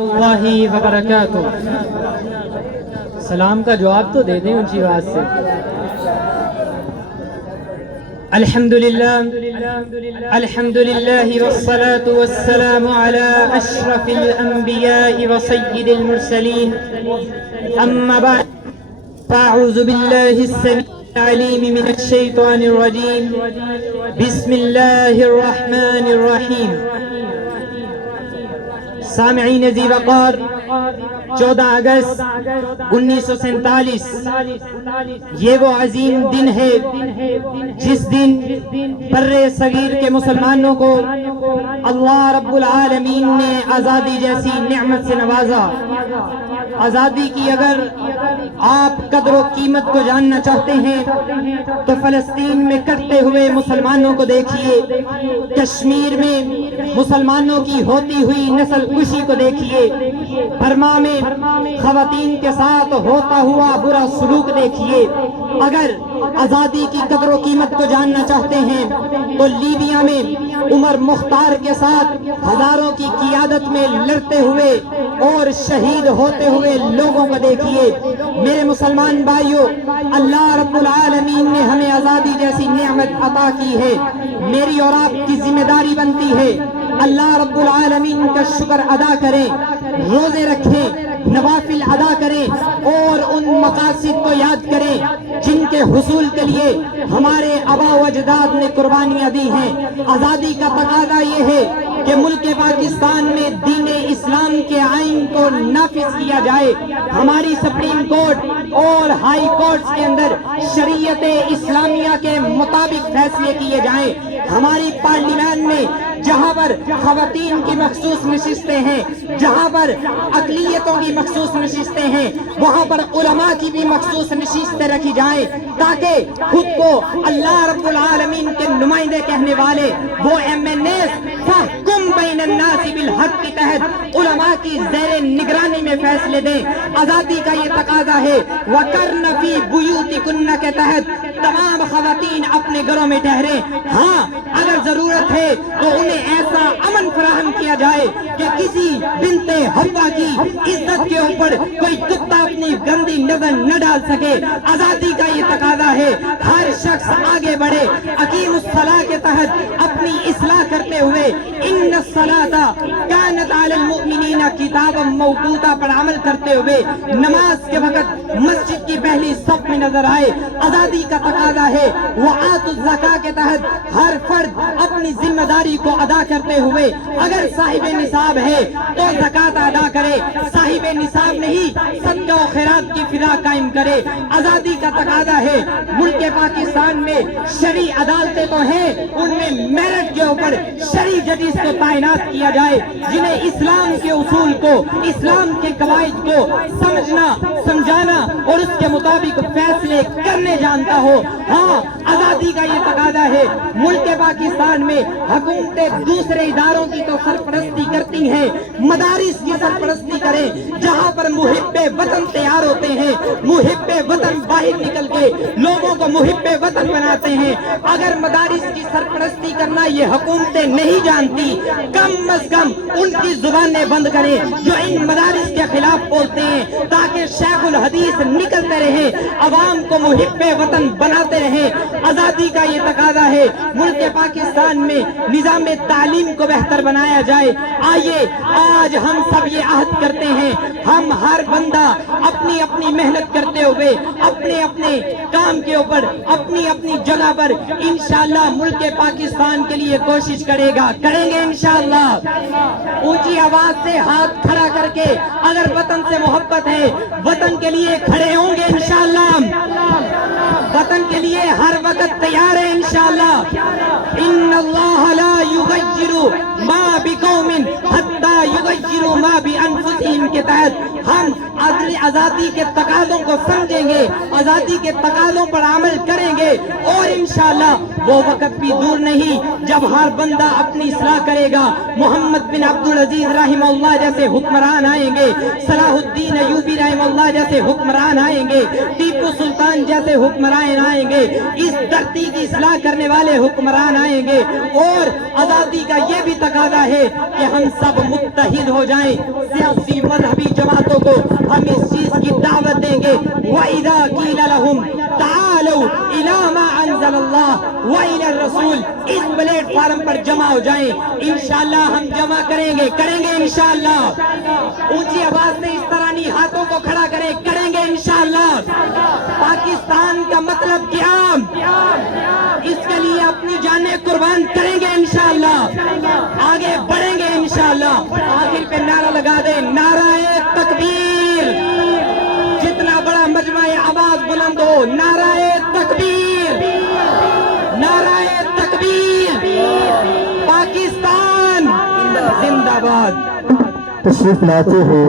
اللہ وبرکاتہ۔ سلام کا جواب تو دے دیں اونچی آواز سے۔ الحمدللہ والصلاة والسلام على اشرف الانبیاء وسید المرسلین، اما بعد فاعوذ باللہ السمیع العلیم من الشیطان الرجیم، بسم اللہ الرحمن الرحیم۔ سامعین ذی وقار، 14 اگست 1947 یہ وہ عظیم دن ہے جس دن بر صغیر کے مسلمانوں کو اللہ رب العالمین نے آزادی جیسی نعمت سے نوازا۔ آزادی کی اگر آپ قدر و قیمت کو جاننا چاہتے ہیں تو فلسطین میں کٹتے ہوئے مسلمانوں کو دیکھیے، کشمیر میں مسلمانوں کی ہوتی ہوئی نسل کشی کو دیکھیے، برما میں خواتین کے ساتھ ہوتا ہوا برا سلوک دیکھیے۔ اگر آزادی کی قدر و قیمت کو جاننا چاہتے ہیں تو لیبیا میں عمر مختار کے ساتھ ہزاروں کی قیادت میں لڑتے ہوئے اور شہید ہوتے ہوئے لوگوں کو دیکھیے۔ میرے مسلمان بھائیوں، اللہ رب العالمین نے ہمیں آزادی جیسی نعمت عطا کی ہے۔ میری اور آپ کی ذمہ داری بنتی ہے اللہ رب العالمین کا شکر ادا کریں، روزے رکھیں، نوافل ادا کریں اور ان مقاصد کو یاد کریں جن کے حصول کے لیے ہمارے آبا و اجداد نے قربانیاں دی ہیں۔ آزادی کا تقاضا یہ ہے کہ ملک پاکستان میں دین اسلام کے آئین کو نافذ کیا جائے۔ ہماری سپریم کورٹ اور ہائی کورٹس کے اندر شریعت اسلامیہ کے مطابق فیصلے کیے جائیں۔ ہماری پارلیمان میں جہاں پر خواتین کی مخصوص نشستیں ہیں، جہاں پر اقلیتوں کی مخصوص نشستیں ہیں، وہاں پر علماء کی بھی مخصوص نشستیں رکھی جائیں تاکہ خود کو اللہ رب العالمین کے نمائندے کہنے والے وہ MNAs فَحْكُمْ بَيْنَ النَّاسِ بِالْحَقِّ کے تحت علماء کی زیر نگرانی میں فیصلے دیں۔ آزادی کا یہ تقاضا ہے وَقَرْنَ فِي بُيُوتِكُنَّ کے تحت تمام خواتین اپنے گھروں میں ٹھہریں۔ ہاں، اگر ضرورت ہے تو انہیں ایسا امن فراہم کیا جائے کہ کسی بنت حوا کی عزت کے اوپر کوئی کتا اپنی گندی نظر نہ ڈال سکے۔ آزادی کا یہ تقاضا ہے ہر شخص آگے بڑھے، اقیم الصلاۃ کے تحت اپنی اصلاح کرتے ہوئے ان الصلاۃ کانت علی المؤمنین کتابا موقوتا پر عمل کرتے ہوئے نماز کے وقت مسجد کی پہلی صف میں نظر آئے۔ آزادی کا تقاضا ہے وآتوا الزکاۃ کے تحت ہر فرد اپنی ذمہ داری کو ادا کرتے ہوئے اگر صاحب نصاب ہے تو زکوٰۃ ادا کرے، صاحب نصاب نہیں صدقہ و خیرات کی فضا قائم کرے۔ آزادی کا تقاضا ہے ملک پاکستان میں شرعی عدالتیں تو ہیں، ان میں میرٹ کے اوپر شرعی ججز کو تعینات کیا جائے جنہیں اسلام کے اصول کو، اسلام کے قواعد کو سمجھنا، سمجھانا اور اس کے مطابق فیصلے کرنے جانتا ہو۔ ہاں، آزادی کا یہ تقاضا ہے ملک پاکستان میں حکومتیں دوسرے اداروں کی تو سرپرستی کرتی ہیں، مدارس کی سرپرستی کریں جہاں پر محب وطن تیار ہوتے ہیں، محب وطن باہر نکل کے لوگوں کو محب وطن بناتے ہیں۔ اگر مدارس کی سرپرستی کرنا یہ حکومتیں نہیں جانتی، کم از کم ان کی زبانیں بند کریں جو ان مدارس کے خلاف بولتے ہیں تاکہ شیخ الحدیث نکلتے رہیں، عوام کو محب وطن بناتے رہیں۔ آزادی کا یہ تقاضا ہے ملک پاکستان میں نظام تعلیم کو بہتر بنایا جائے۔ آئیے آج ہم سب یہ عہد کرتے ہیں، ہم ہر بندہ اپنی اپنی محنت کرتے ہوئے اپنے اپنے کام کے اوپر اپنی اپنی جگہ پر انشاءاللہ ملک پاکستان کے لیے کوشش کرے گا، کریں گے انشاءاللہ۔ اونچی آواز سے ہاتھ کھڑا کر کے اگر وطن سے محبت ہے، وطن کے لیے کھڑے ہوں گے انشاءاللہ، وطن کے لیے ہر وقت تیار ہے انشاءاللہ۔ ان اللہ لا یغیر ما بقوم حتی یغیروا ما بانفسہم کے تحت ہم آزادی کے تقاضوں کو سمجھیں گے، آزادی کے تقاضوں پر عمل کریں گے اور انشاءاللہ وہ وقت بھی دور نہیں جب ہر بندہ اپنی اصلاح کرے گا۔ محمد بن عبدالعزیز رحمہ اللہ جیسے حکمران آئیں گے، صلاح الدین ایوبی رحمہ اللہ جیسے حکمران آئیں گے، ٹیپو سلطان حسین جیسے حکمران آئیں گے, اس دھرتی کی اصلاح کرنے والے حکمران آئیں گے, اور آزادی کا یہ بھی تقاضا ہے کہ ہم سب متحد ہو جائیں. سیاسی مذہبی جماعتوں کو ہم اس چیز کی دعوت دیں گے, وَإِذَا قِيلَ لَهُمْ تَعَالَوْا إِلَىٰ مَا أَنزَلَ اللَّهُ وَإِلَى الرَّسُولِ, اس پلیٹ فارم پر جمع ہو جائیں. انشاءاللہ ہم جمع کریں گے انشاءاللہ. اونچی آواز سے اس طرح نہیں, ہاتھوں کو کھڑا کریں گے انشاءاللہ. پاکستان کا مطلب کیا, اس کے لیے اپنی جانیں قربان کریں گے انشاءاللہ, آگے بڑھیں گے انشاءاللہ. آخر پہ نعرہ لگا دیں, نعرہ تکبیر. جتنا بڑا مجمع آواز بلند ہو, نعرہ تکبیر, نعرہ تکبیر. پاکستان زندہ باد. تشریف لاتے ہیں